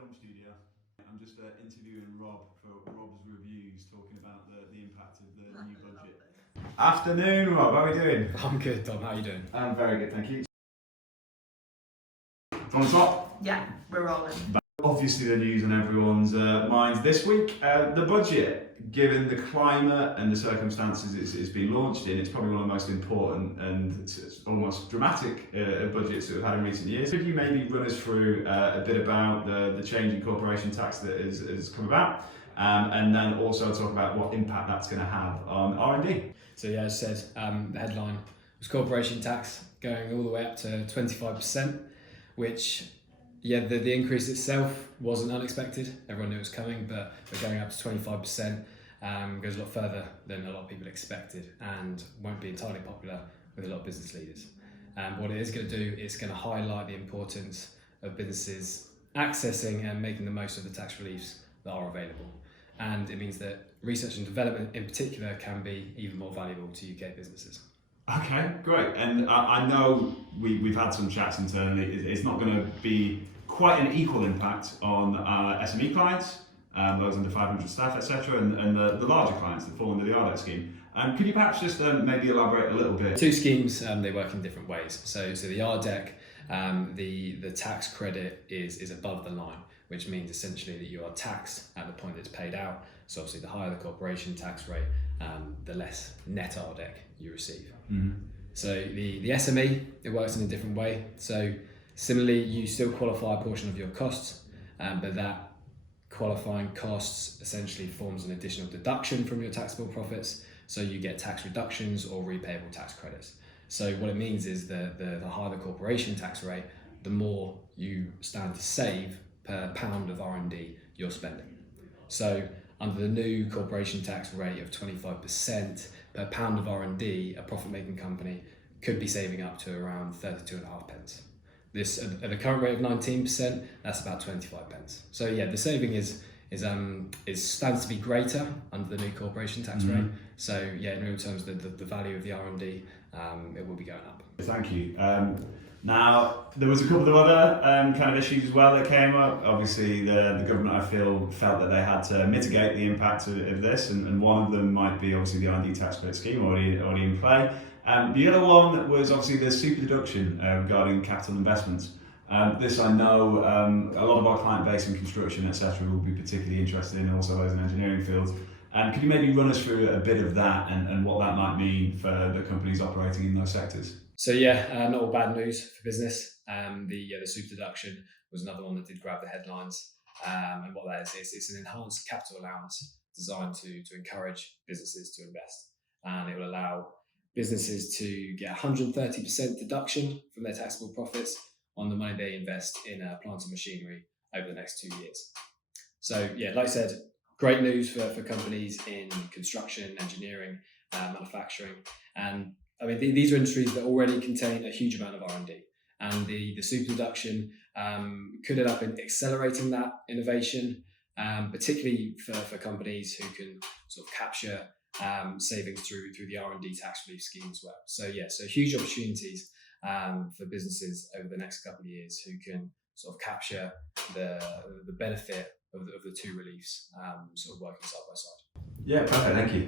film studio. I'm just interviewing Rob for Rob's reviews, talking about the impact of the new budget. Afternoon, Rob. How are we doing? I'm good, Tom. How are you doing? I'm very good, thank you. On top? Yeah, we're rolling. Obviously, the news on everyone's minds this week. The budget, given the climate and the circumstances it's been launched in, it's probably one of the most important and it's almost dramatic budgets that we've had in recent years. Could you maybe run us through a bit about the change in corporation tax that has come about, and then also talk about what impact that's going to have on R&D? So yeah, as I said, the headline was corporation tax going all the way up to 25%, which, yeah, the increase itself wasn't unexpected. Everyone knew it was coming, but going up to 25% goes a lot further than a lot of people expected and won't be entirely popular with a lot of business leaders. What it is going to do, it's going to highlight the importance of businesses accessing and making the most of the tax reliefs that are available. And it means that research and development in particular can be even more valuable to UK businesses. Okay, great. And I know we've had some chats internally. It's not going to be quite an equal impact on SME clients, those under 500 staff, etc., and the larger clients that fall under the RDEC scheme. Could you perhaps just maybe elaborate a little bit? Two schemes, they work in different ways. So the RDEC, the tax credit is above the line, which means essentially that you are taxed at the point it's paid out. So obviously the higher the corporation tax rate, the less net RDEC you receive. Mm-hmm. So the SME, it works in a different way. So similarly, you still qualify a portion of your costs, but that qualifying costs essentially forms an additional deduction from your taxable profits. So you get tax reductions or repayable tax credits. So what it means is that the higher the corporation tax rate, the more you stand to save per pound of R&D you're spending. So under the new corporation tax rate of 25%, per pound of R&D, a profit-making company could be saving up to around 32.5 pence. This at the current rate of 19%, that's about 25 pence. So yeah, the saving is stands to be greater under the new corporation tax rate. So yeah, in real terms, the value of the R&D, it will be going up. Thank you. Now, there was a couple of other kind of issues as well that came up. Obviously, the government, I felt that they had to mitigate the impact of this, and one of them might be obviously the R&D tax credit scheme already in play. The other one was obviously the Super Deduction regarding capital investments. This I know a lot of our client base in construction, etc., will be particularly interested in, also those in engineering fields. Could you maybe run us through a bit of that and what that might mean for the companies operating in those sectors? So yeah, not all bad news for business. The Super Deduction was another one that did grab the headlines. And what that is, it's an enhanced capital allowance designed to encourage businesses to invest. And it will allow businesses to get 130% deduction from their taxable profits on the money they invest in plant and machinery over the next 2 years. So yeah, like I said, great news for companies in construction, engineering, manufacturing. And I mean, these are industries that already contain a huge amount of R&D, and the Super Deduction could end up in accelerating that innovation, particularly for companies who can sort of capture savings through the R&D tax relief scheme as well. So yeah, so huge opportunities for businesses over the next couple of years who can sort of capture the benefit of the two reliefs, sort of working side by side. Yeah, perfect, thank you.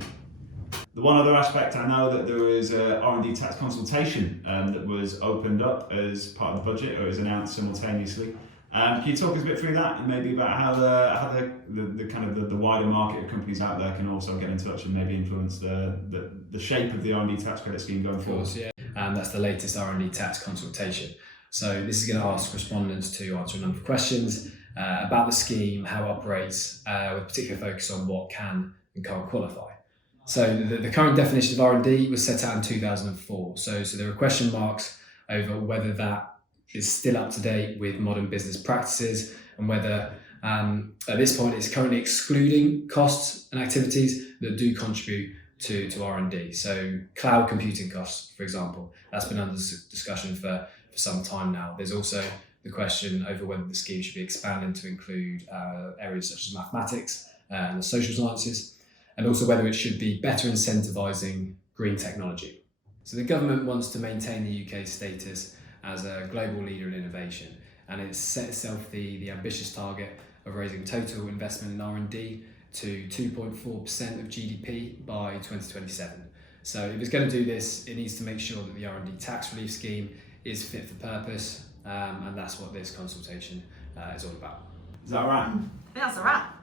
The one other aspect, I know that there was R&D Tax Consultation that was opened up as part of the budget, or it was announced simultaneously. Can you talk us a bit through that and maybe about how the kind of the wider market of companies out there can also get in touch and maybe influence the shape of the R&D tax credit scheme going forward? Of course, yeah. That's the latest R&D Tax Consultation. So this is going to ask respondents to answer a number of questions about the scheme, how it operates, with particular focus on what can and can't qualify. So the current definition of R&D was set out in 2004. So there are question marks over whether that is still up to date with modern business practices, and whether at this point it's currently excluding costs and activities that do contribute to R&D. So cloud computing costs, for example, that's been under discussion for some time now. There's also the question over whether the scheme should be expanded to include areas such as mathematics and the social sciences, and also whether it should be better incentivising green technology. So the government wants to maintain the UK's status as a global leader in innovation, and it's set itself the ambitious target of raising total investment in R&D to 2.4% of GDP by 2027. So if it's going to do this, it needs to make sure that the R&D tax relief scheme is fit for purpose, and that's what this consultation is all about. Is that right? I think that's a wrap.